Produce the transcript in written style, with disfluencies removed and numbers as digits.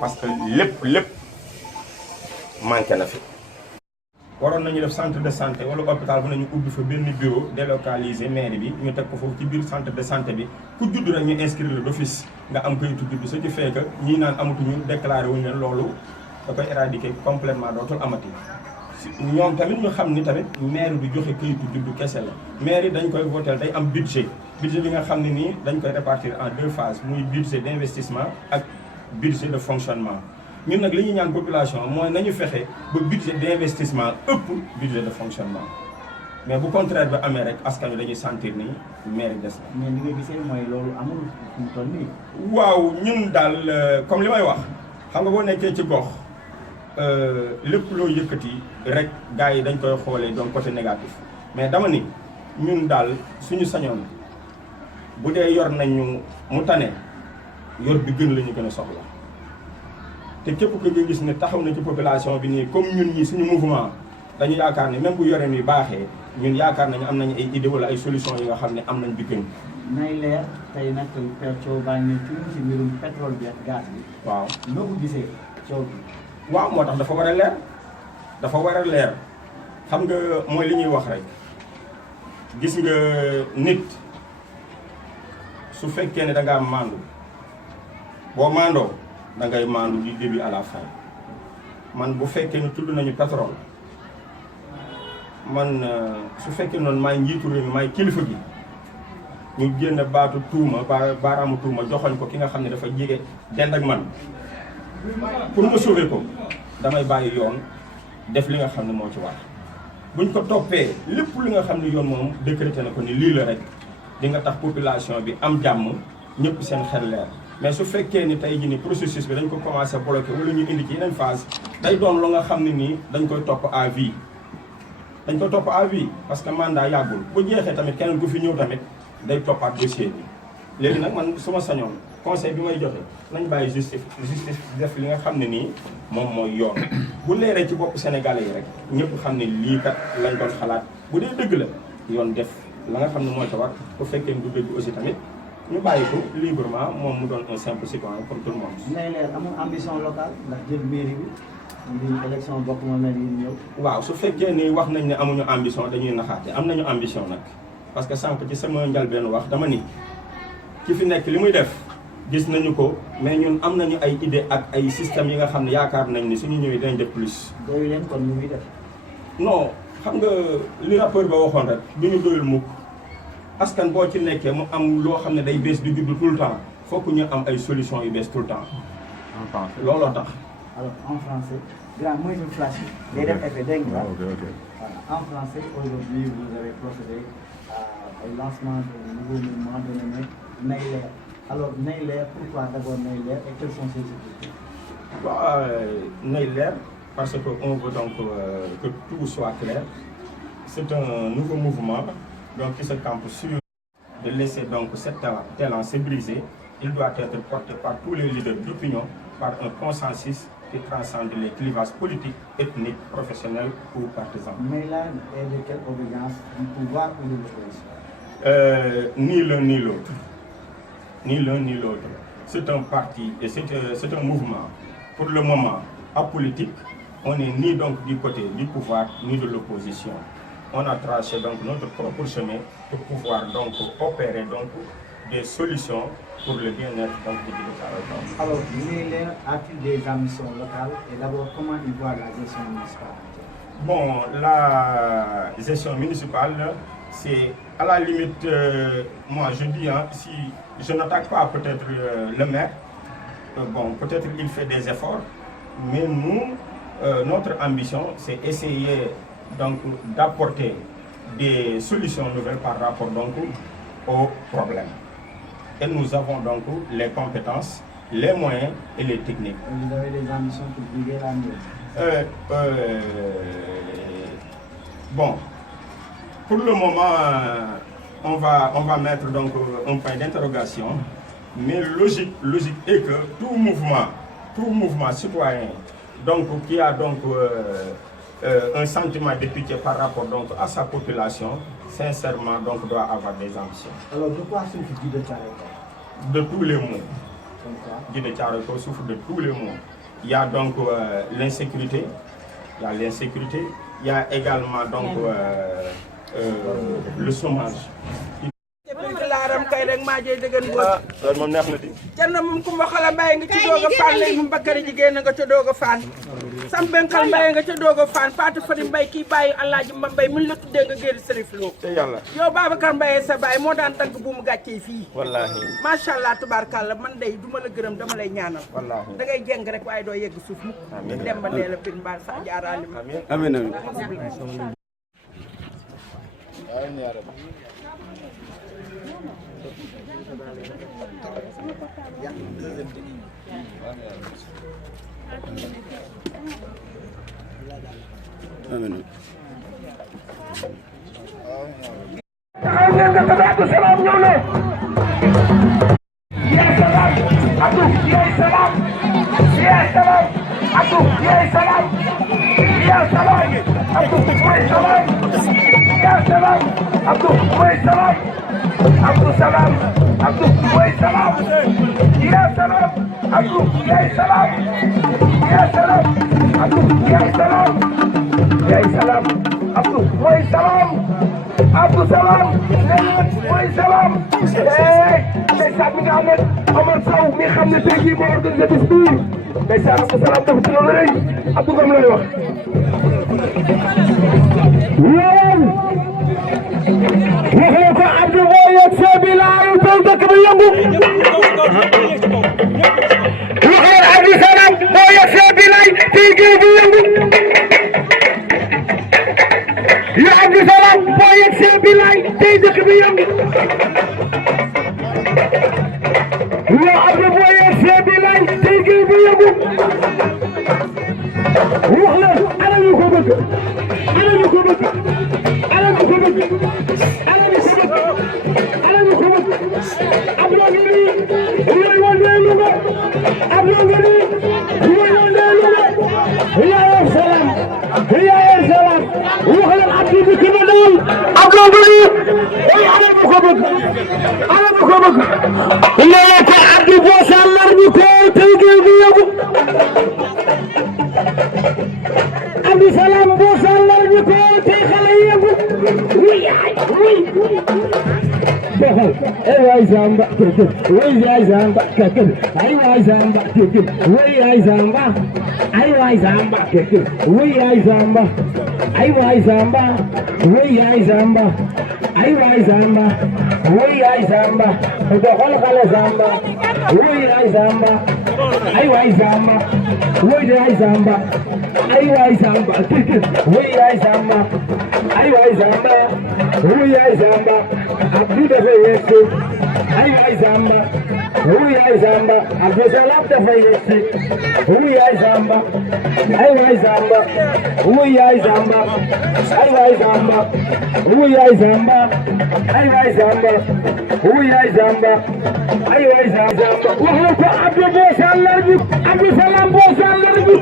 parce que lépp manqué na fi. waroon nañu def centre de santé wala hôpital bu nañu ubbi fa benn bureau délocalisé mairie bi ñu teg ko foofu ci biir centre de santé bi ku judd rek ñu inscrire le d'office nga am kayitu judd ce qui fait que ñii naan amatuñu déclaré wuñu leen loolu da koy éradiquer complètement dootul amati. ñoom tamit ñu xam ni tamit maire bi joxe kayitu juddu kese la maire yi dañ koy voter day am budget bi nga xam ne nii dañ koy répartir en 2 phases muy budget d'investissement ak budget de fonctionnement. ñun nag li ñuy ñaan population mooy nañu fexe ba budget d'investissement ëpp budget de fonctionnement mais bu contraire bi amee rek askan wi dañuy sentir ni maire yi des na. mais li nga gisee mooy loolu amul fu mu toll nii. waaw ñun daal comme li may wax xam nga boo nekkee ci gox lépp loo yëkkati rek gars yi dañ koy xoolee donc côté négatif mais dama ni ñun daal suñu sañoon bu dee yor nañu mu tane yor bi gën la ñu gën a soxla. te képp ko nga gis ne taxaw na ci population bi nii comme ñun ñi suñu mouvement dañu yaakaar ne même bu yore ni baaxee ñun yaakaar nañu am nañu ay idée wala ay solution yi nga xam ne am nañ bi gën. nay leer tey nag coow baa ngi ci mbirum pétrole bi ak gaz bi. waaw noo ko gisee coow bi. waaw moo tax dafa war a leer dafa war a leer xam nga mooy li ñuy wax rek gis nga nit su fekkee ne da ngaa maandu boo maandoo. da ngay maandu du début à la fin man bu fekkee ni tudd nañu pétrole man su fekkee noonu maay njiitu réew mi maay kilifa gi ñu génn baatu tuuma baaraamu tuuma joxoñ ko ki nga xam ne dafa jege dend ak man pour ma sauver ko damay bàyyi yoon def li nga xam ne moo ci war buñ ko toppee lépp li nga xam ne yoon moom décrété na ko ni lii la rek di nga tax population bi am jàmm ñëpp seen xel leer mais su fekkee ni tey jii ni processus bi dañ ko commencé bloqué wala ñu indi ci yeneen phase day doon lu nga xam ne nii dañ koy topp à vie dañ koy topp à vie parce que mandat yàggul bu jeexee tamit keneen ku fi ñëw tamit day toppaat dossier bi léegi nag man su ma sañoon conseil bi may joxe nañ bàyyi justice def li nga xam ne nii moom mooy yoon bu leeree ci bopp sénégalais yi rek ñëpp xam ne lii kat lañ doon xalaat bu dee dëgg la yoon def la nga xam ne moo ca war bu fekkee du dëgg aussi tamit ñu bàyyi ko librement moom mu doon un simple citoyen comme tout le monde. nay leer amul ambition locale ndax jël mairie bi di élection bokk ma mairie yi ñëw. waaw su fekkee ni wax nañ ne amuñu ambition dañuy naxaate am nañu ambition nag parce que sànq ci sama njëlbéenu wax dama ni ci fi nekk li muy def gis nañu ko mais ñun am nañu ay idée ak ay systèmes yi nga xam ne yaakaar nañ ni suñu ñëwee dinañ def plus. doyu leen kon ñu muy def. non xam nga li rappeur ba waxoon rek du ñu doyul mukk askan boo ci nekkee mu am loo xam ne day bees di judd tout le temps fokk ñu am ay solutions yu bees tout le temps. en français looloo tax. alors en français grand mooy ñu flash day def effet dégg nga. ok voilà en français aujourd'hui vous avez procédé au lancement d'un nouveau mouvement dénommé Nay Leer alors Nay Leer pourquoi d'abord Nay Leer et quels sont ses objectifs. waaw Nay Leer parce que on veut donc que tout soit clair c'est un nouveau mouvement. Donc qui se campe sur de laisser donc cet élan se briser, il doit être porté par tous les leaders d'opinion par un consensus qui transcende les clivages politiques, ethniques, professionnels ou partisans. Mais là, est de quelle obédience du pouvoir ou de l'opposition? Ni l'un ni l'autre. Ni l'un ni l'autre. C'est un parti et c'est un mouvement. Pour le moment, apolitique, on n'est ni donc du côté du pouvoir ni de l'opposition. On a tracé donc notre propre chemin pour pouvoir donc opérer donc des solutions pour le bien-être donc du territoire. Alors, Nay Leer a-t-il des ambitions locales et d'abord comment il voit la gestion municipale? Bon, la gestion municipale, c'est à la limite, moi je dis, hein, si je n'attaque pas peut-être le maire, bon, peut-être il fait des efforts, mais nous, notre ambition, c'est essayer donc d'apporter des solutions nouvelles par rapport donc aux problèmes. Et nous avons donc les compétences, les moyens et les techniques. Vous avez des ambitions pour briguer la mieux? Bon, pour le moment, on va mettre donc un point d'interrogation, mais logique est que tout mouvement citoyen donc qui a donc un sentiment de pitié par rapport donc à sa population, sincèrement donc doit avoir des ambitions. Alors de quoi s'agit-il de ça? De tous les mots. Djidah Thiaroye Kao souffre de tous les maux. Il y a donc l'insécurité, il y a également donc le chômage. laaram kay rek maa jey dëgën góor. loolu moom neex na di. Janna moom Kumba Xala Mbaye nga ci doog a faan lay moom Bakary jigéen nga ca doog a faan. Sambenkal Mbaye nga ca doog a faan Fatou Fari Mbaye kii bàyyi Alaaji Ma Mbaye mun la tuddee nga génn Serif Lo. te yàlla. yow Babacar Mbaye sa baay moo daan dagg bu mu gàccee fii. wallaahi. macha allah tubaarkàlla man day du ma la gërëm dama lay ñaanal. wallaahi. da ngay jeng rek waaye doo yegg suuf mukk. amiin dem ba dee la bin mbaar sa jaaraale ma. amiin amiin amiin. Abdou Salam ñëw na. yaa salaam Abdou yaa salaam yaa salaam Abdou yaa salaam yaa salaam Abdou mooy salaam yaa salaam Abdou mooy salaam Abdou Salam Abdou mooy salaam yaa salaam Abdou yaa salaam yaa salaam Abdou yaa salaam yaa salaam Abdou mooy salaam Abdou Salam mooy salaam ndeysaan mi nga xam ne Omar Sow mi xam ne tey jii moo organisé bis bii ndeysaan Abdou Salam dafa ci loolu rëy Abdou Ngom lay wax yéen waxee ko Abdou boo yegg see bi laayu taw dëkk bi yëngu waxee Abdou Salam boo yegg see bi laay tey géej bi yëngu yaa Abdou Salam boo yegg see bi laay tey dëkk bi yëngu yaa Abdou boo yegg see bi laay tey géej bi yëngu wax la ana ñu ko bëgg ana ñu ko bëgg ana ñu ko bëgg ana ñu ko bëgg ana ñu ko bëgg Abdou ngi nii ñooy wandee Louga Abdou ngi nii ñooy wandee Louga yaa Salam yaa Salam wax la Abdou bi ma dawal Abdou ngi nii ay ana ñu ko bëgg ana ñu ko bëgg yaa ko Abdou boo sàllar ñu ko tey géej gi yóbbu Abdou Salam boo sàllar ñu ko tey xale yëngu wuy wuy ay waay Samba keke way waay Samba keke ay waay Samba keke way waay Samba ay waay Samba keke way waay Samba ay waay Samba way waay Samba ay waay Samba way waay Samba doxal xale Samba way waay Samba ay waay Samba way waay Samba ay waay Samba keke way waay Samba ay waay Samba way waay Samba Abdou dafa yegsi ay waay Samba way waay Samba Abdou Salam dafa yegsi way waay Samba ay waay Samba way waay Samba ay waay Samba way waay Samba ay waay Samba way waay Samba ay waay Samba wax na ko Abdou boo sàllar bi Abdou Salam boo sàllar bi